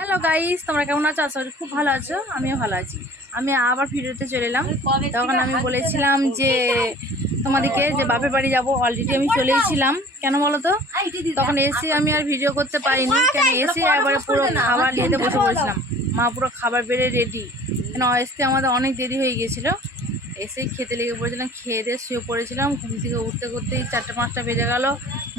Hello guys তোমরা কেমন আছো? করি খুব ভালো আছো। আমিও ভালো আছি। আমি আবার ভিডিওতে চলে এলাম। তখন আমি বলেছিলাম যে তোমাদেরকে যে বাপের বাড়ি যাব অলরেডি আমি চলেইছিলাম কেন বলো তো তখন এসে আমি আর ভিডিও করতে পারিনি। কেন এসে একবারে পুরো খাবার নিতে বসে পড়েছিলাম। মা পুরো খাবার বেড়ে রেডি কেন, আসতে আমাদের অনেক দেরি হয়ে গিয়েছিল। এসেই খেতে লেগে পড়েছিলাম, খেয়ে দিয়ে শুয়ে পড়েছিলাম। ঘুম থেকে উঠতে, করতেই চারটে, পাঁচটা বেজে গেল।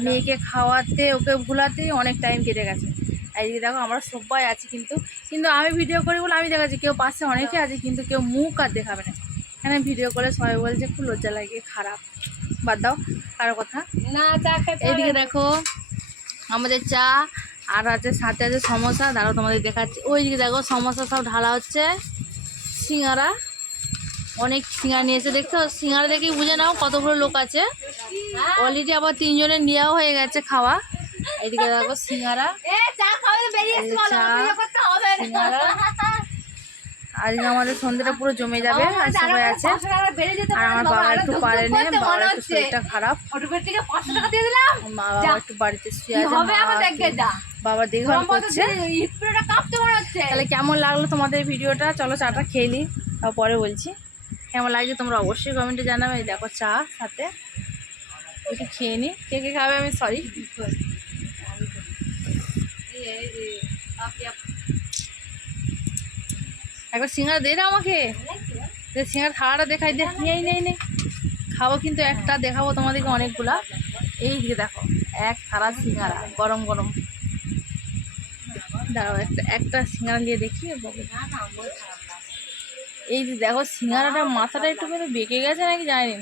মেয়েকে খাওয়াতে, ওকে ভুলাতেই অনেক টাইম কেটে গেছে। আর এই দেখো আমরা সবাই আছি কিন্তু কিন্তু আমি ভিডিও করি বলে আমি দেখাচ্ছি। কেউ পাশে অনেকে আছে কিন্তু কেউ মুখ আর দেখাবে না। এখানে ভিডিও করে সবাই বলছে খুব লজ্জা লাগে খারাপ। বাদ দাও কারও কথা। না চা এইদিকে দেখো আমাদের চা আর আছে সাথে আছে সমোসা। দাঁড়াও তোমাদের দেখাচ্ছি। ওইদিকে দেখো সমোসা সব ঢালা হচ্ছে। সিঙ্গারা অনেক সিঙ্গারা নিয়েছে দেখছ? সিঙ্গারা দেখেই বুঝে নাও কতগুলো লোক আছে। অলরেডি আবার তিনজনের নেওয়াও হয়ে গেছে খাওয়া। এইদিকে দেখো সিঙ্গারা। আজকে আমাদের সন্ধ্যেটা পুরো জমে যাবে আর সবাই আছে। আর আমার বাবা, একটু বাবার শরীরটা খারাপ। মা বাবা একটু বাড়িতে শুয়ে আছে বাবা দেখভাল করছে। মনে তাহলে কেমন লাগল তোমাদের ভিডিওটা? চলো চাটা খেয়ে নিই তারপরে বলছি। কেমন লাগছে তোমরা অবশ্যই কমেন্টে জানাবে। দেখো চা সাথে। একটু খেয়ে নিই কে কে খাবে আমি সরি একবার সিঙ্গারা দে না আমাকে। সিঙ্গার থালাটা দেখাই দে। নেই নেই নেই খাব কিন্তু একটা, দেখাবো তোমাদেরকে অনেকগুলা। এই দিকে দেখো, এক থালা সিঙ্গারা, গরম গরম। দাঁড়াও, একটা একটা সিঙ্গারা দিয়ে দেখি। এই যে দেখো, সিঙ্গারাটা মাথাটা একটু কিন্তু বেঁকে গেছে নাকি জানি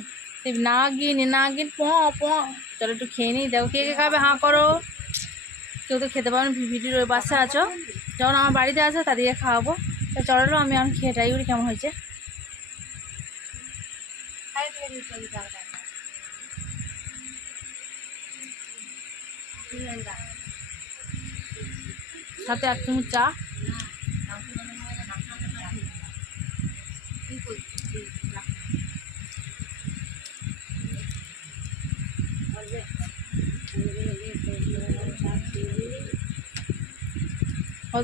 না। গিয়ে না গিয়ে প প। চলো একটু খেয়ে নিই। দেখো, কে কে খাবে? হাঁ, করো। কেউ তো খেতে পারবেন ভিডিওর ওই পাশে আছো। যখন আমার বাড়িতে আছে তাদেরকে খাওয়াবো। তো চলো আমি আমি খেয়ে ট্রাই করি কেমন হয়েছে? সাথে এক চামচ চা।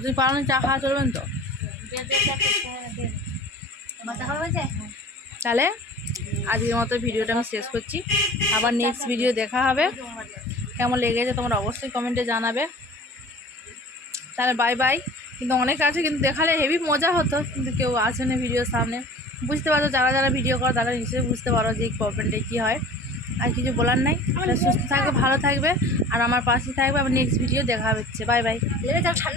তুই পারো চা খাওয়া চলবেন তো? তাহলে আজকের মতো ভিডিওটা আমি শেষ করছি। আবার নেক্সট ভিডিও দেখা হবে। কেমন লেগেছে তোমরা অবশ্যই কমেন্টে জানাবে। তাহলে বাই বাই কিন্তু অনেক আছে, কিন্তু দেখালে হেভি মজা হতো, কিন্তু কেউ আসে না ভিডিওর সামনে। বুঝতে পারছ, যারা যারা ভিডিও করে, তারা নিশ্চয়ই বুঝতে পারো যে প্রবলেমটা কী হয়। আর কিছু বলার নাই। সুস্থ থাকবে, ভালো থাকবে। আর আমার পাশে থাকবে, আবার নেক্সট ভিডিও দেখা হচ্ছে। বাই বাই ঠান্ডা